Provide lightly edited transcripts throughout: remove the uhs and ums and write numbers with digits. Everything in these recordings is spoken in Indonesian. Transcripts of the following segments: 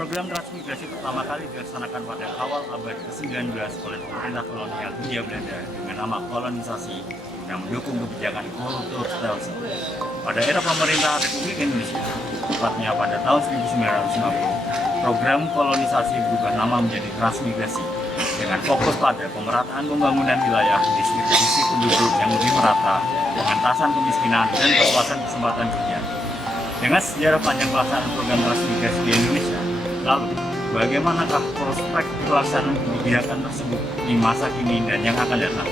Program transmigrasi pertama kali dilaksanakan pada awal abad ke-19 oleh pemerintah kolonial Hindia Belanda dengan nama kolonisasi yang mendukung kebijakan kulturalisasi. Pada era pemerintah Republik Indonesia, tepatnya pada tahun 1950, program kolonisasi berubah nama menjadi transmigrasi dengan fokus pada pemerataan pembangunan wilayah, distribusi penduduk yang lebih merata, pengentasan kemiskinan, dan perluasan kesempatan kerja. Dengan sejarah panjang pelaksanaan program transmigrasi di Indonesia, lalu bagaimanakah prospek pelaksanaan kebijakan tersebut di masa kini dan yang akan datang?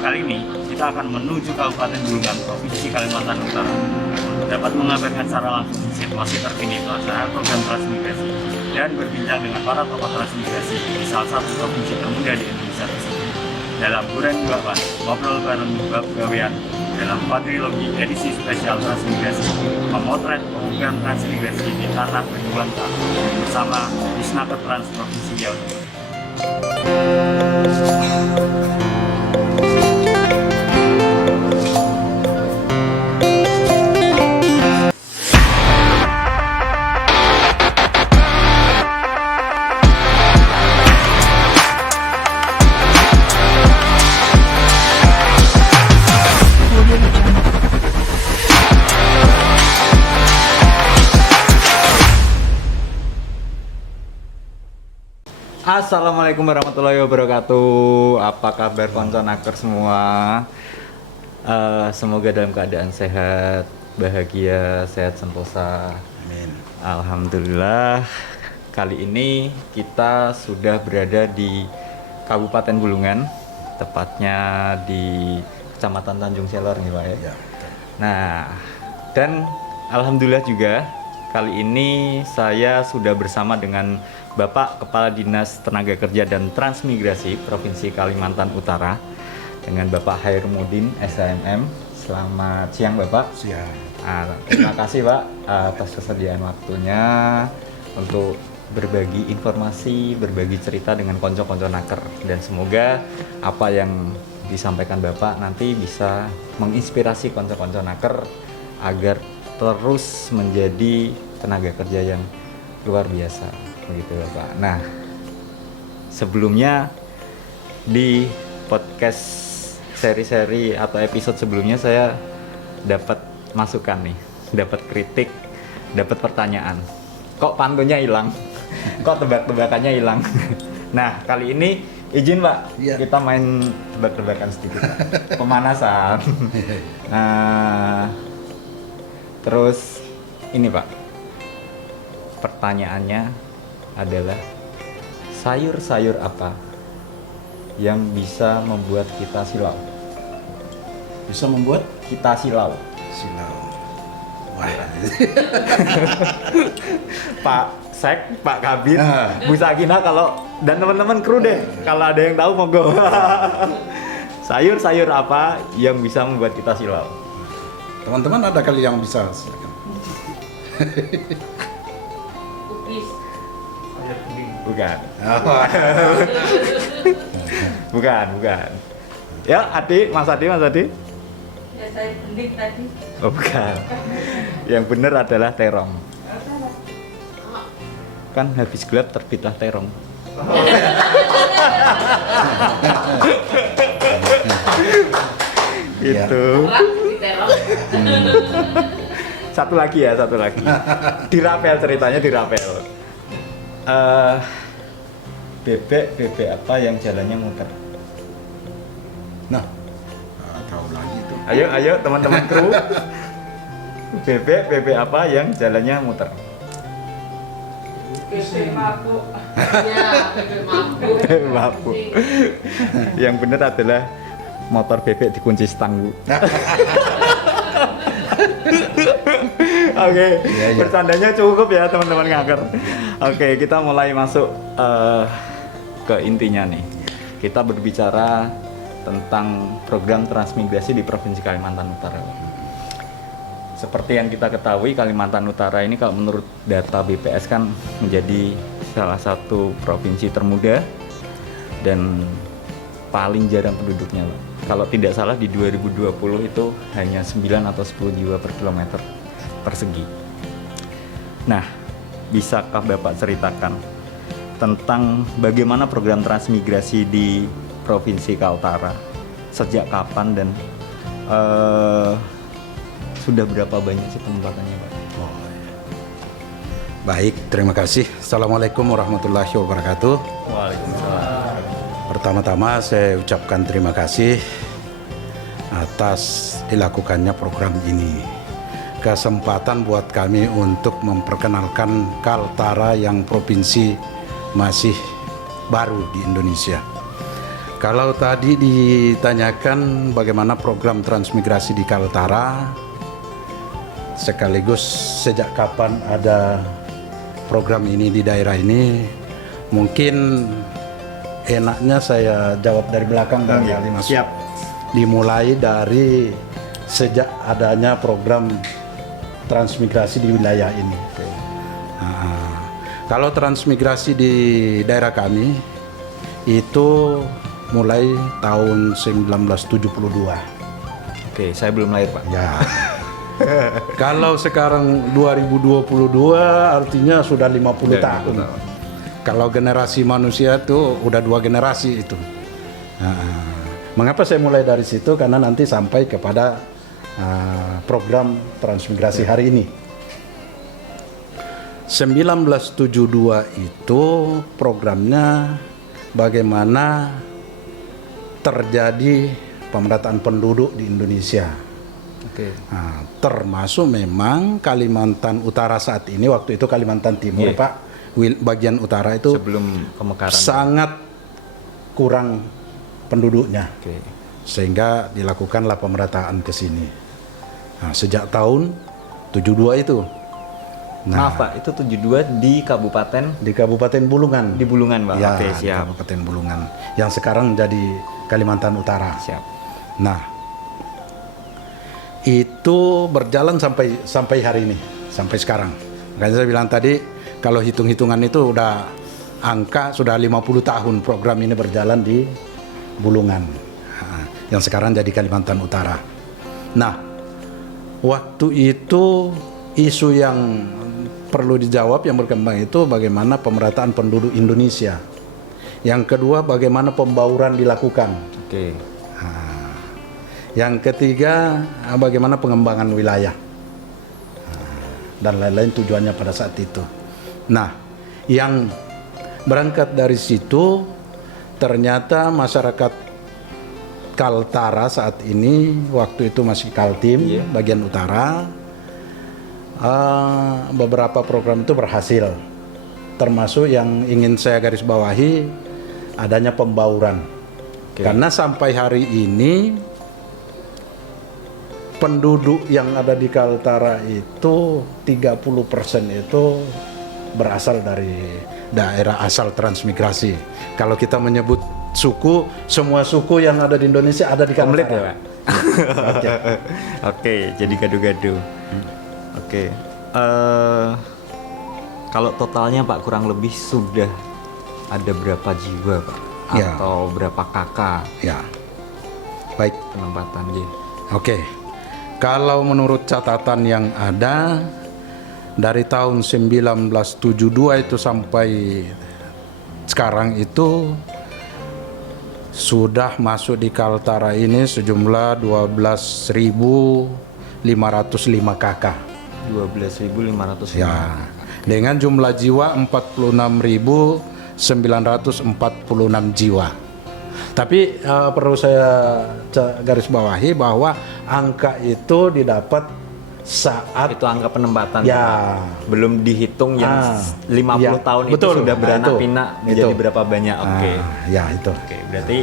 Kali ini kita akan menuju Kabupaten Bulungan, Provinsi Kalimantan Utara, untuk dapat mengabarkan secara langsung situasi terkini pelaksanaan program transmigrasi dan berbincang dengan para tokoh transmigrasi di salah satu provinsi termuda di Indonesia tersebut. Dalam Buren Bapak, ngobrol bareng Bab Gawean dalam Quadrilogi edisi spesial transmigrasi, memotret program transmigrasi di tanah Betulan bersama Disnaker Trans Provinsi Jawa Timur. Assalamualaikum warahmatullahi wabarakatuh. Apa kabar konconaker semua? Semoga dalam keadaan sehat, bahagia, sehat sentosa. Amin. Alhamdulillah. Kali ini kita sudah berada di Kabupaten Bulungan, tepatnya di Kecamatan Tanjung Selor nih Pak ya. Ya. Nah, dan alhamdulillah juga kali ini saya sudah bersama dengan Bapak Kepala Dinas Tenaga Kerja dan Transmigrasi Provinsi Kalimantan Utara dengan Bapak Hairumudin SHMM. Selamat siang Bapak. Siang. Terima kasih Pak atas kesediaan waktunya untuk berbagi informasi, berbagi cerita dengan konco-konco naker, dan semoga apa yang disampaikan Bapak nanti bisa menginspirasi konco-konco naker agar terus menjadi tenaga kerja yang luar biasa. Begitu Bapak. Nah, sebelumnya di podcast seri-seri atau episode sebelumnya saya dapat masukan nih, dapat kritik, dapat pertanyaan. Kok pantunnya hilang? Kok tebak-tebakannya hilang? Nah, kali ini izin Pak, ya, kita main tebak-tebakan sedikit Pak. Pemanasan. Nah, terus ini Pak, pertanyaannya adalah sayur-sayur apa yang bisa membuat kita silau? Bisa membuat Kita silau. silau. Wah. Pak Sek, Pak Kabit, Bu Sakina kalau dan teman-teman kru deh, kalau ada yang tahu monggo. Sayur-sayur apa yang bisa membuat kita silau? Teman-teman ada kali yang bisa, silakan. Bukan. Bukan. Ya, Mas Adi. Ya saya bening tadi. Oh, bukan. Yang benar adalah terong. Kan habis gelap terbitlah terong. Gitu. Satu lagi. Dirapel ceritanya dirapel. Bebek apa yang jalannya muter? Nah, tahu lagi itu. Ayo teman-teman kru. Bebek apa yang jalannya muter? Bebek mabuk. Ya, bebek mabuk. Mabuk. Yang benar adalah motor bebek dikunci stang, Bu. Oke, Ya. bercandanya cukup ya teman-teman ngaker. Oke, kita mulai masuk ke intinya nih. Kita berbicara tentang program transmigrasi di Provinsi Kalimantan Utara. Seperti yang kita ketahui, Kalimantan Utara ini kalau menurut data BPS kan menjadi salah satu provinsi termuda dan paling jarang penduduknya, Pak. Kalau tidak salah di 2020 itu hanya 9 atau 10 jiwa per kilometer persegi. Nah, bisakah Bapak ceritakan tentang bagaimana program transmigrasi di Provinsi Kaltara, sejak kapan dan sudah berapa banyak sih penempatannya, Pak? Oh, iya. Baik, terima kasih. Assalamualaikum warahmatullahi wabarakatuh. Waalaikumsalam. Pertama-tama saya ucapkan terima kasih atas dilakukannya program ini. Kesempatan buat kami untuk memperkenalkan Kaltara yang provinsi masih baru di Indonesia. Kalau tadi ditanyakan bagaimana program transmigrasi di Kaltara, sekaligus sejak kapan ada program ini di daerah ini, mungkin enaknya saya jawab dari belakang Bang Ali, Mas. Siap. Dimulai dari sejak adanya program transmigrasi di wilayah ini. Nah, kalau transmigrasi di daerah kami itu mulai tahun 1972. Oke, saya belum lahir, Pak. Ya. Kalau sekarang 2022 artinya sudah 50 tahun. Kalau generasi manusia itu udah 2 generasi itu. Nah, mengapa saya mulai dari situ? Karena nanti sampai kepada program transmigrasi hari ini. 1972 itu programnya bagaimana terjadi pemerataan penduduk di Indonesia. Oke. Nah, termasuk memang Kalimantan Utara saat ini, waktu itu Kalimantan Timur, Iya. Pak, bagian utara itu Sebelum pemekaran. sangat kurang penduduknya, Oke. sehingga dilakukanlah pemerataan ke sini. Nah, sejak tahun 72 itu. Nah, Maaf, Pak, itu 72 di Kabupaten di Kabupaten Bulungan. di Bulungan, Pak. Ya, Oke, di siap. Kabupaten Bulungan, yang sekarang jadi Kalimantan Utara. Siap. Nah, itu berjalan sampai hari ini, sampai sekarang. Makanya saya bilang tadi, kalau hitung-hitungan itu udah angka sudah 50 tahun program ini berjalan di Bulungan, yang sekarang jadi Kalimantan Utara. Nah, waktu itu isu yang perlu dijawab yang berkembang itu bagaimana pemerataan penduduk Indonesia. Yang kedua, bagaimana pembauran dilakukan. Oke. Yang ketiga, bagaimana pengembangan wilayah dan lain-lain tujuannya pada saat itu. Nah, yang berangkat dari situ ternyata masyarakat Kaltara saat ini, waktu itu masih Kaltim, Iya. bagian utara, beberapa program itu berhasil. Termasuk yang ingin saya garis bawahi adanya pembauran. Oke. Karena sampai hari ini penduduk yang ada di Kaltara itu 30% itu berasal dari daerah asal transmigrasi. Kalau kita menyebut suku, semua suku yang ada di Indonesia ada di Kaltara. Komplit ya, Pak? Oke. Oke, jadi gado-gado. Oke. Kalau totalnya, Pak, kurang lebih sudah ada berapa jiwa, Pak? Ya. Atau berapa kakak Ya. Baik. penempatan dia? Oke. Kalau menurut catatan yang ada dari tahun 1972 itu sampai sekarang itu sudah masuk di Kaltara ini sejumlah 12.505 kakak. 12.500. Ya. Dengan jumlah jiwa 46.946 jiwa. Tapi perlu saya garis bawahi bahwa angka itu didapat saat Itu angka penempatan, ya. Pak. Belum dihitung yang 50 ya, tahun betul. itu sudah Nah, beranak itu. pinak menjadi Itu. berapa banyak. Oke. Ya itu. Oke, berarti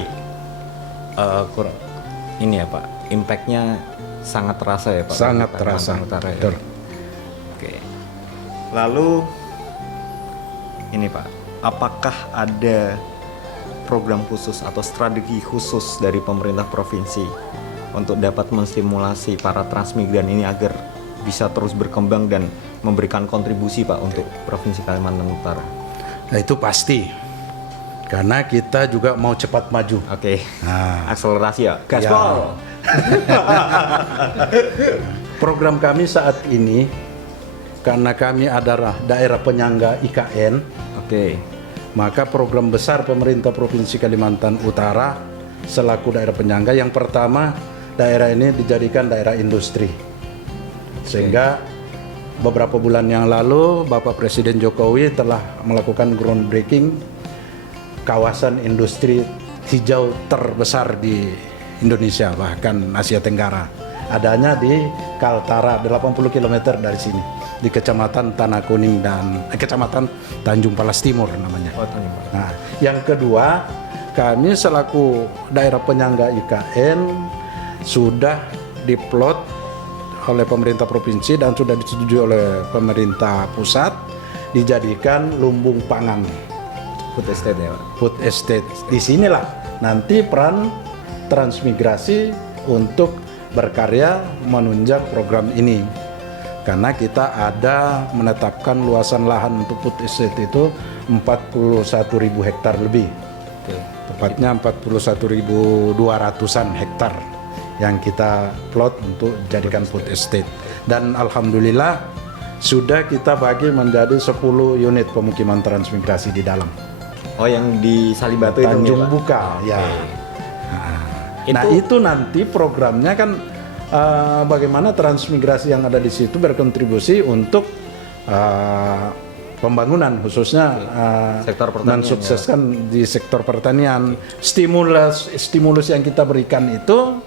ini ya, Pak, impact-nya sangat terasa ya, Pak. Sangat Kalimantan terasa. Utara, ya. Betul. Oke. Lalu ini, Pak, apakah ada program khusus atau strategi khusus dari pemerintah provinsi untuk dapat menstimulasi para transmigran ini agar bisa terus berkembang dan memberikan kontribusi, Pak, untuk Provinsi Kalimantan Utara? Nah, itu pasti. Karena kita juga mau cepat maju. Oke. Nah, Akselerasi ya. Ya. Gaspol. program kami saat ini karena kami adalah daerah penyangga IKN, Oke. maka program besar pemerintah Provinsi Kalimantan Utara selaku daerah penyangga, yang pertama daerah ini dijadikan daerah industri. Sehingga beberapa bulan yang lalu Bapak Presiden Jokowi telah melakukan groundbreaking kawasan industri hijau terbesar di Indonesia, bahkan Asia Tenggara. Adanya di Kaltara, 80 km dari sini, di Kecamatan Tanah Kuning dan Kecamatan Tanjung Palas Timur namanya. Oh, Tanjung Palas. Nah, yang kedua, kami selaku daerah penyangga IKN sudah diplot oleh pemerintah provinsi dan sudah disetujui oleh pemerintah pusat dijadikan lumbung pangan, Food estate ya, Pak. food estate. Disinilah nanti peran transmigrasi untuk berkarya menunjang program ini, karena kita ada menetapkan luasan lahan untuk food estate itu 41.000 hektar lebih, Oke. tepatnya 41.200-an hektar yang kita plot untuk jadikan food estate. Dan alhamdulillah sudah kita bagi menjadi 10 unit pemukiman transmigrasi di dalam Oh, yang di Salibatu itu Tanjung nih, Pak? Buka ya. Nah Itu- itu nanti programnya kan bagaimana transmigrasi yang ada di situ berkontribusi untuk pembangunan, khususnya Sektor pertanian, mensukseskan di sektor pertanian. Stimulus yang kita berikan itu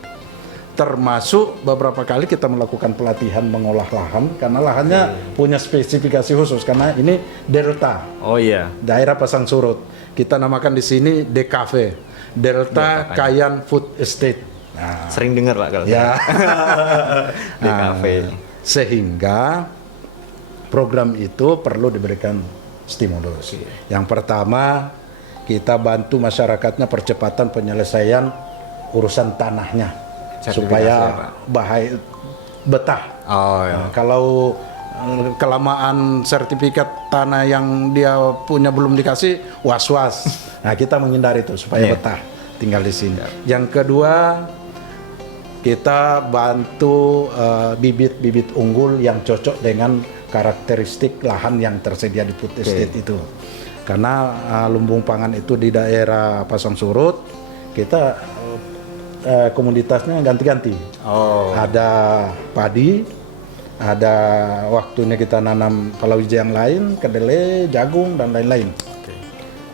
termasuk beberapa kali kita melakukan pelatihan mengolah lahan, karena lahannya punya spesifikasi khusus, karena ini delta Oh iya. daerah pasang surut. Kita namakan di sini DKV, Delta Kayan Food Estate. Nah, Sering dengar Pak kalau ya. di kafe. Sehingga program itu perlu diberikan stimulus. Yang pertama, kita bantu masyarakatnya percepatan penyelesaian urusan tanahnya Sertifikasi supaya ya, Pak? betah. Oh ya. Nah, kalau kelamaan sertifikat tanah yang dia punya belum dikasih, was-was. Nah, kita menghindari itu supaya Iya. betah tinggal di sini. Yang kedua, kita bantu bibit-bibit unggul yang cocok dengan karakteristik lahan yang tersedia di food estate itu. Karena lumbung pangan itu di daerah pasang surut, kita komoditasnya ganti-ganti. Oh. Ada padi, ada waktunya kita nanam palawija yang lain, kedelai, jagung dan lain-lain.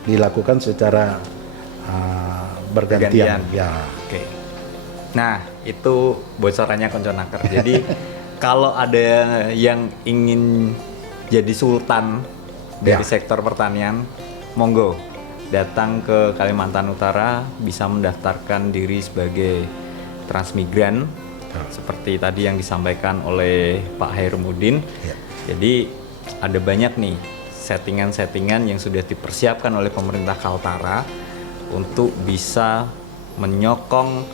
Dilakukan secara bergantian. Ya. Oke. Nah, itu bocorannya Konconaker. Jadi kalau ada yang ingin jadi sultan dari Ya. sektor pertanian, monggo datang ke Kalimantan Utara, bisa mendaftarkan diri sebagai transmigran seperti tadi yang disampaikan oleh Pak Hairumudin. Ya. Jadi ada banyak nih settingan-settingan yang sudah dipersiapkan oleh pemerintah Kaltara untuk bisa menyokong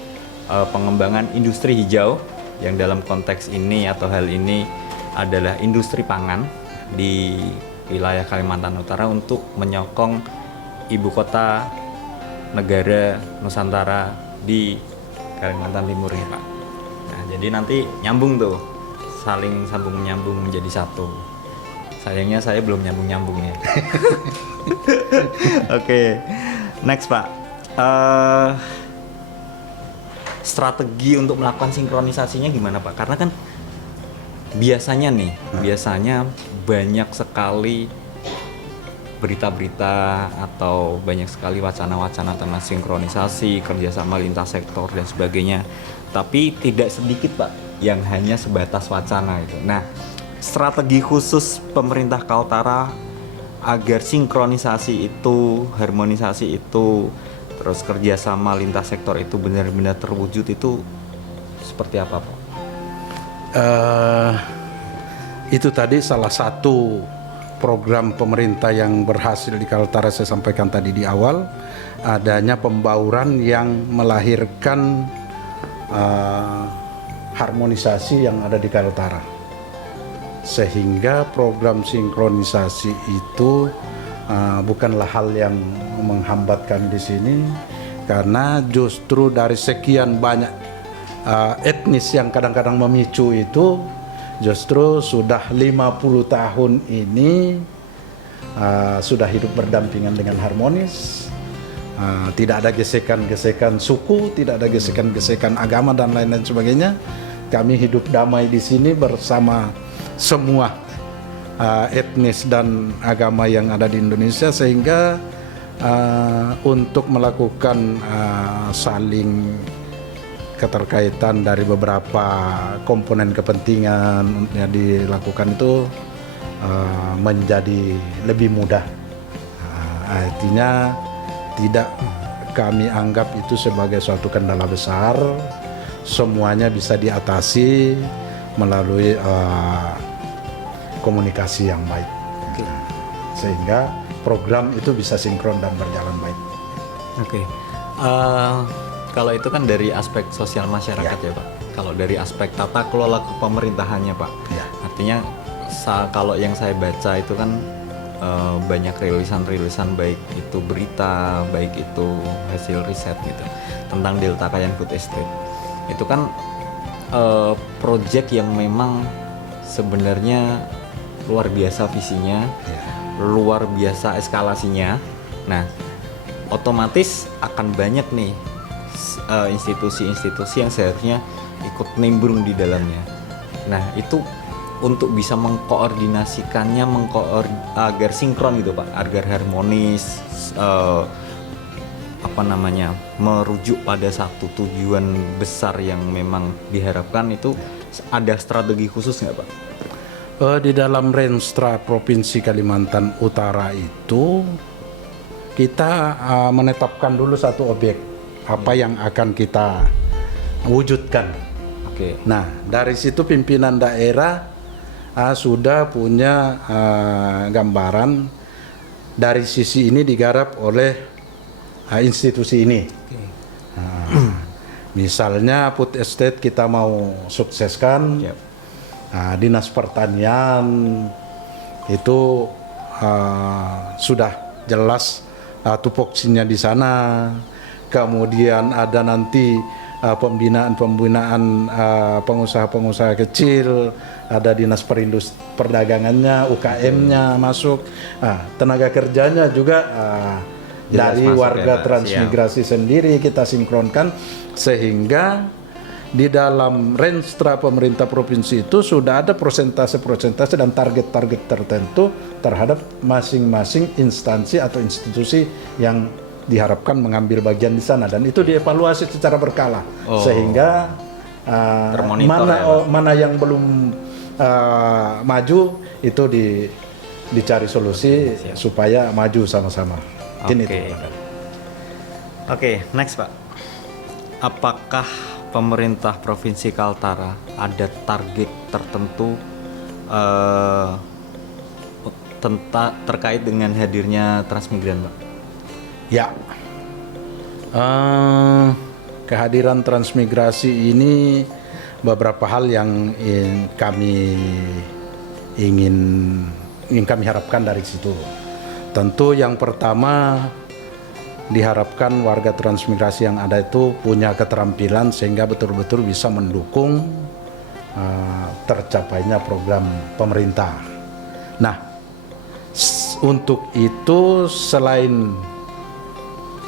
pengembangan industri hijau yang dalam konteks ini atau hal ini adalah industri pangan di wilayah Kalimantan Utara untuk menyokong ibu kota negara Nusantara di Kalimantan Timur ya Pak. Nah, jadi nanti nyambung tuh, saling sambung menyambung menjadi satu. Sayangnya saya belum nyambung-nyambung ya. Oke, next Pak. Strategi untuk melakukan sinkronisasinya gimana Pak? Karena kan biasanya nih, biasanya banyak sekali berita-berita atau banyak sekali wacana-wacana tentang sinkronisasi, kerjasama lintas sektor dan sebagainya. Tapi tidak sedikit Pak yang hanya sebatas wacana itu. Nah, strategi khusus pemerintah Kaltara agar sinkronisasi itu, harmonisasi itu, terus kerjasama lintas sektor itu benar-benar terwujud itu seperti apa Pak? Itu tadi salah satu program pemerintah yang berhasil di Kaltara, saya sampaikan tadi di awal, adanya pembauran yang melahirkan harmonisasi yang ada di Kaltara, sehingga program sinkronisasi itu bukanlah hal yang menghambat kami di sini, karena justru dari sekian banyak etnis yang kadang-kadang memicu itu, Justru sudah 50 tahun ini sudah hidup berdampingan dengan harmonis. Tidak ada gesekan-gesekan suku, tidak ada gesekan-gesekan agama dan lain-lain sebagainya. Kami hidup damai di sini bersama semua etnis dan agama yang ada di Indonesia, sehingga untuk melakukan saling keterkaitan dari beberapa komponen kepentingan yang dilakukan itu menjadi lebih mudah. Artinya tidak kami anggap itu sebagai suatu kendala besar, semuanya bisa diatasi melalui komunikasi yang baik. Sehingga program itu bisa sinkron dan berjalan baik. Oke. Kalau itu kan dari aspek sosial masyarakat ya Pak. Kalau dari aspek tata kelola pemerintahannya Pak. Ya. Artinya kalau yang saya baca itu kan banyak rilisan-rilisan, baik itu berita, baik itu hasil riset gitu tentang Delta Kayan Food Estate. Itu kan proyek yang memang sebenarnya luar biasa visinya, luar biasa eskalasinya. Nah, otomatis akan banyak nih institusi-institusi yang seharusnya ikut nimbrung di dalamnya. Nah, itu untuk bisa mengkoordinasikannya, agar sinkron gitu Pak, agar harmonis, merujuk pada satu tujuan besar yang memang diharapkan. Itu ada strategi khusus nggak Pak? Di dalam Renstra Provinsi Kalimantan Utara itu kita menetapkan dulu satu objek apa yang akan kita wujudkan. Oke. Nah, dari situ pimpinan daerah sudah punya gambaran dari sisi ini digarap oleh institusi ini. Misalnya food estate kita mau sukseskan, dinas pertanian itu sudah jelas tupoksinya di sana. Kemudian ada nanti pembinaan pengusaha-pengusaha kecil, ada dinas perdagangannya, UKM-nya masuk, tenaga kerjanya juga dari warga transmigrasi sendiri kita sinkronkan, sehingga di dalam Renstra pemerintah provinsi itu sudah ada persentase-persentase dan target-target tertentu terhadap masing-masing instansi atau institusi yang diharapkan mengambil bagian di sana, dan itu dievaluasi secara berkala sehingga mana yang belum maju itu dicari solusi supaya maju sama-sama. Oke, next Pak. Apakah pemerintah Provinsi Kaltara ada target tertentu terkait dengan hadirnya transmigran Pak? Ya, kehadiran transmigrasi ini beberapa hal yang ingin kami harapkan dari situ. Tentu yang pertama diharapkan warga transmigrasi yang ada itu punya keterampilan sehingga betul-betul bisa mendukung tercapainya program pemerintah. Nah, untuk itu selain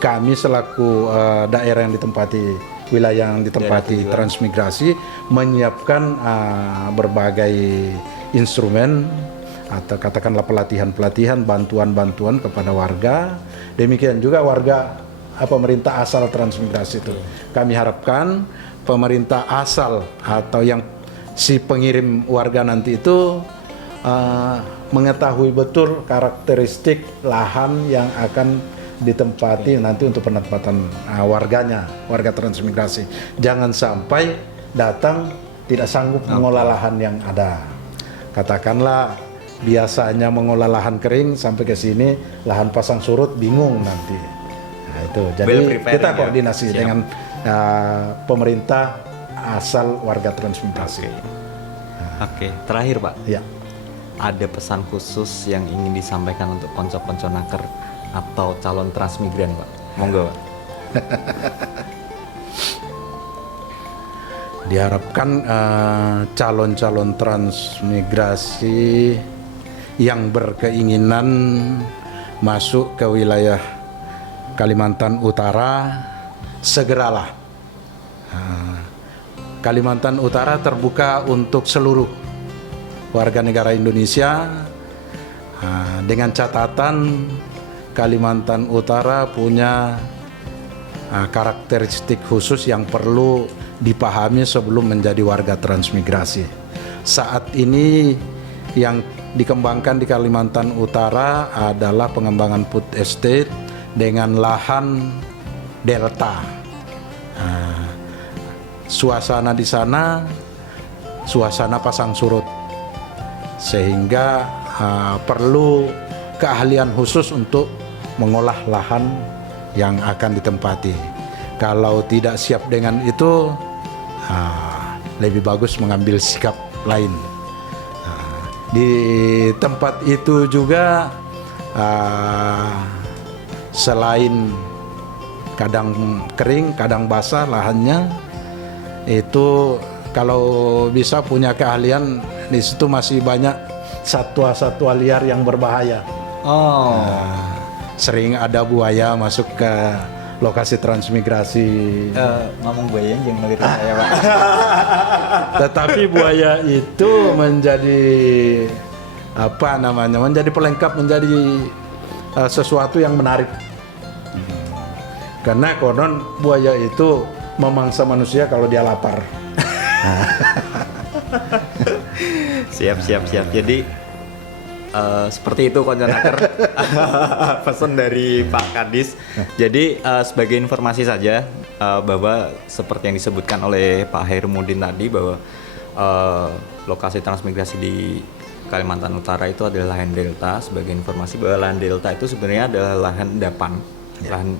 kami selaku daerah yang ditempati, wilayah yang ditempati transmigrasi, menyiapkan berbagai instrumen atau katakanlah pelatihan-pelatihan, bantuan-bantuan kepada warga. Demikian juga warga pemerintah asal transmigrasi itu. Kami harapkan pemerintah asal atau yang si pengirim warga nanti itu mengetahui betul karakteristik lahan yang akan ditempati nanti untuk penempatan warga transmigrasi. Jangan sampai datang tidak sanggup mengolah lahan yang ada. Katakanlah biasanya mengolah lahan kering sampai ke sini lahan pasang surut bingung nanti. Nah, itu. Jadi kita koordinasi dengan pemerintah asal warga transmigrasi. Oke, terakhir Pak. Ya. Ada pesan khusus yang ingin disampaikan untuk konco-konco naker atau calon transmigran Pak? Monggo Pak. Diharapkan calon-calon transmigrasi yang berkeinginan masuk ke wilayah Kalimantan Utara segeralah. Kalimantan Utara terbuka untuk seluruh warga negara Indonesia, dengan catatan Kalimantan Utara punya karakteristik khusus yang perlu dipahami sebelum menjadi warga transmigrasi. Saat ini yang dikembangkan di Kalimantan Utara adalah pengembangan food estate dengan lahan delta. Suasana di sana suasana pasang surut, sehingga perlu keahlian khusus untuk mengolah lahan yang akan ditempati. Kalau tidak siap dengan itu, lebih bagus mengambil sikap lain. Di tempat itu juga selain kadang kering, kadang basah lahannya, itu kalau bisa punya keahlian, di situ masih banyak satwa-satwa liar yang berbahaya. Sering ada buaya masuk ke lokasi transmigrasi. Ngomong buaya yang lebih saya, Pak. Tetapi buaya itu menjadi menjadi pelengkap, menjadi sesuatu yang menarik. Karena konon buaya itu memangsa manusia kalau dia lapar. Siap. Jadi seperti itu Konconaker pesan dari Pak Kadis. Jadi sebagai informasi saja, bahwa seperti yang disebutkan oleh Pak Hairumudin tadi, bahwa lokasi transmigrasi di Kalimantan Utara itu adalah lahan delta. Sebagai informasi bahwa lahan delta itu sebenarnya adalah lahan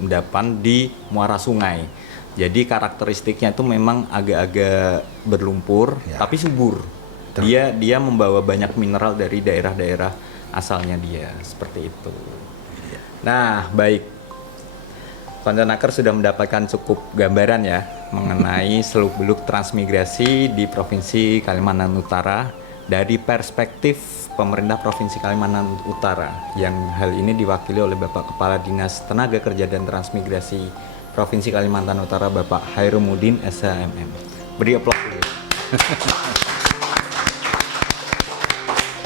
endapan di muara sungai. Jadi karakteristiknya itu memang agak-agak berlumpur, tapi subur. Dia membawa banyak mineral dari daerah-daerah asalnya dia, seperti itu. Nah, baik. Konconaker sudah mendapatkan cukup gambaran ya mengenai seluk-beluk transmigrasi di Provinsi Kalimantan Utara dari perspektif pemerintah Provinsi Kalimantan Utara, yang hal ini diwakili oleh Bapak Kepala Dinas Tenaga Kerja dan Transmigrasi Provinsi Kalimantan Utara, Bapak Hairumudin SHMM. Beri aplaus.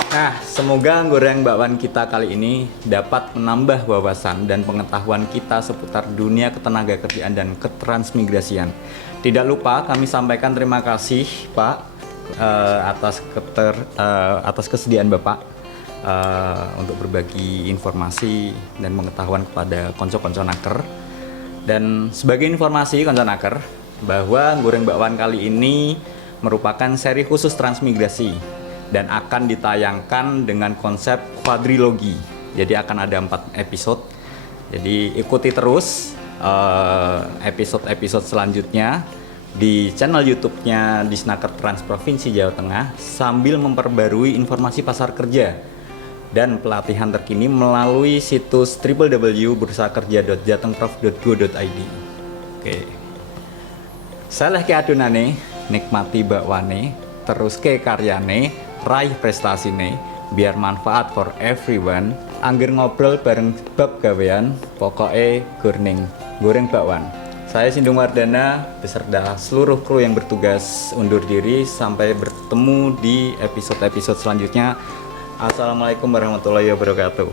Nah, semoga goreng bakwan kita kali ini dapat menambah wawasan dan pengetahuan kita seputar dunia ketenagakerjaan dan ketransmigrasian. Tidak lupa kami sampaikan terima kasih Pak atas kesediaan Bapak untuk berbagi informasi dan pengetahuan kepada konco-konconaker. Dan sebagai informasi Konconaker, bahwa goreng bakwan kali ini merupakan seri khusus transmigrasi dan akan ditayangkan dengan konsep quadrilogi. Jadi akan ada 4 episode. Jadi ikuti terus episode-episode selanjutnya di channel YouTube-nya Disnaker Trans Provinsi Jawa Tengah, sambil memperbarui informasi pasar kerja dan pelatihan terkini melalui situs www.bursakerja.jatengprof.go.id. Oke. Saleh ke adunane, nikmati bakwane, terus ke karyane, raih prestasine, biar manfaat for everyone. Angger ngobrol bareng bab gawean, pokoke goreng bakwan. Saya Sindung Wardana beserta seluruh kru yang bertugas undur diri, sampai bertemu di episode-episode selanjutnya. Assalamualaikum warahmatullahi wabarakatuh.